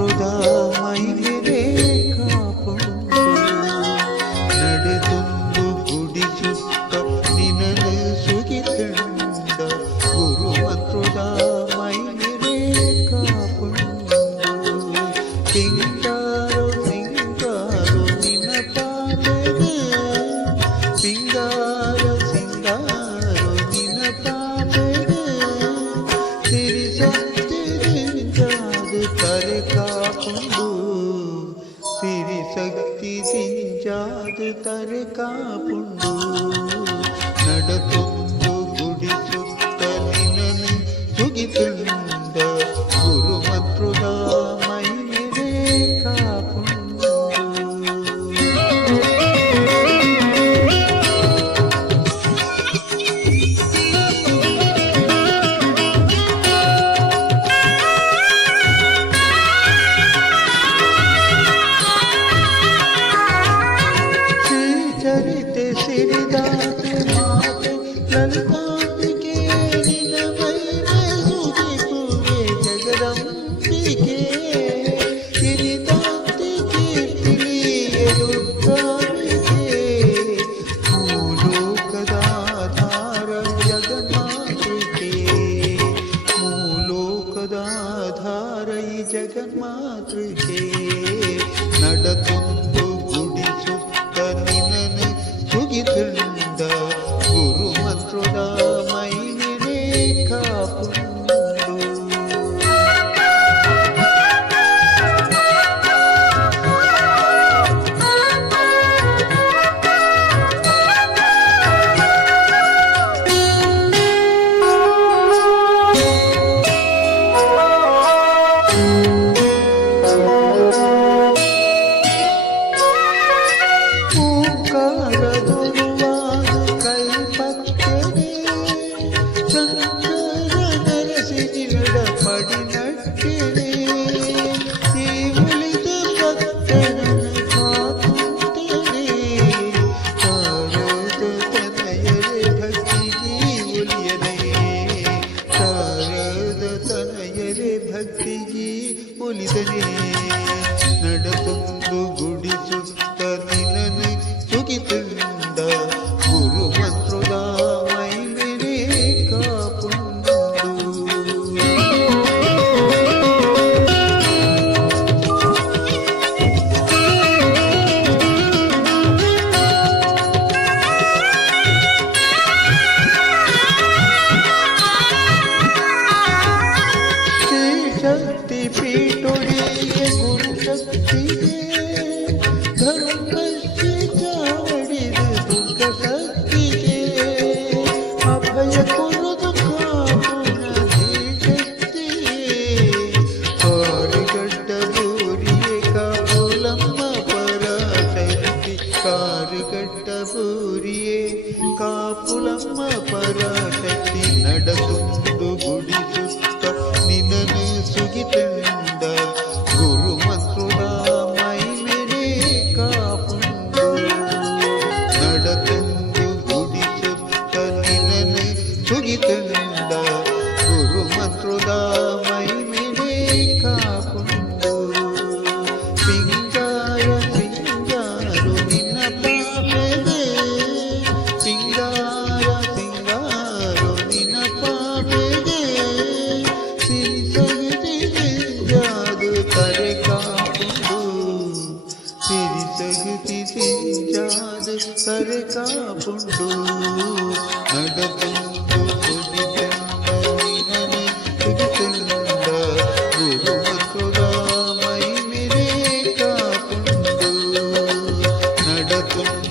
ಮಂತ್ರದ ಮೈಲಿರೆ ಕಾಪುಂಡು ನಡೆದೊಂದು ಗುಡಿಸುತ್ತ ನಿನನು ಸುಗಿತಂಡ ಗುರು ಮಂತ್ರದ ಮೈಲಿರೆ ಕಾಪುಂಡು ಸಿಂಗಾರೋ ಸಿಂಗಾರೋ ನಿನ್ನ ಪಾದದ ಸಿಂಗಾರೋ ಸಿಂಗಾರೋ ನಿನ್ನ ಪಾದದ ತರೆ ಕಾಪುಂಡು ಸಿರಿ ಶಕ್ತಿ ಸಿಂಜಾದು ತರೆ ಕಾಪುಂಡು ನಡತೊಂದು ಗುಡಿಸುತ್ತ ನಿನನು ಸುಗಿತುಂಡ ಗುರು ಮಂತ್ರದ ಮೈಲಿರೆ ಕಾಪುಂಡು ಚರಿತೆ ಸಿರಿದಾತೆ ಮಾತೆ ಲಲಿತಾಂಬಿಕೆ ನಿನ ಮೈಮೆ ಸುಗಿಪುವೆ ಜಗದಂಬಿಕೆ ಸಿರಿದಾಂತಿ ಕೀರ್ತಿನಿಯೇ ರುದ್ರಾಂಬಿಕೆ ಮೂಲೋಕದ ಆಧಾರ ಜಗನ್ಮಾತೃಕೆ ಮೂಲೋಕದ ಆಧಾರ ಈ ಜಗನ್ಮಾತೃಕೆ ನಡತೊಂದು ಸುಗಿತುಂಡ ಗುರು ಮಂತ್ರದ ಮೈಲಿರೆ ಕಾಪುಂಡು ಭಕ್ತಿಗೆ ಒಲಿದನೆ ನಡತೊಂದು ಗುಡಿಸುತ್ತ ನಿನನು ಸುಗಿತುಂಡ ಗುರು ಮಂತ್ರದ ಮೈಲಿರೆ ಕಾಪುಂಡು ಶಕ್ತಿ ಪೀಠೊಡೆಯ ಗುರು ಶಕ್ತಿಗೆ ಧರ್ಮಕ್ಕೆ ಚಾವಡಿದ ದುರ್ಗ ಶಕ್ತಿಗೆ ಅಭಯ ಕೊರದು ಕಾಪುನ ಶಕ್ತಿಗೆ ಕಾರುಗಡ್ಡ ಬೂರಿಯೇ ಕಾಪುಲಮ್ಮ ಪರಾಶಕ್ತಿ ಕಾರುಗಡ್ಡ ಬೂರಿಯೇ ಕಾಪುಲಮ್ಮ ಪರಾಶಕ್ತಿ ನಡತೊಂದು ಗುಡಿಸುತ್ತ ನಿನನು ಸುಗಿತುಂಡ ಗುರು ಮಂತ್ರದ ಮೈಲಿರೆ ಕಾಪುಂಡು ನಡತೊಂದು ಗುಡಿಸುತ್ತ ನಿನನು ಸುಗಿತುಂಡ ಗುರು ಮಂತ್ರದ ಮೈಲಿರೆ ಕಾಪುಂಡು ಸಿಂಗಾರ ಸಿಂಗಾರು ನಿನ್ನ ಪಾಪದ ಸಿಂಗಾರ ಸಿಂಗಾರು ನಿನ್ನ ಪಾಪದ ತರೆ ಕಾಪುಂಡು ಸಿರಿ ಸಗತಿ ಸಿಂಜಾದ ತರೆ ಕಾಪುಂಡು ನಡತೊಂದು ಸುಗಿತುಂಡ ನಿನನು ಸುಗಿತುಂಡ ಗುರು ಮಂತ್ರದ ಮೈಲಿರೆ ಕಾಪುಂಡು ನಡತೊಂದು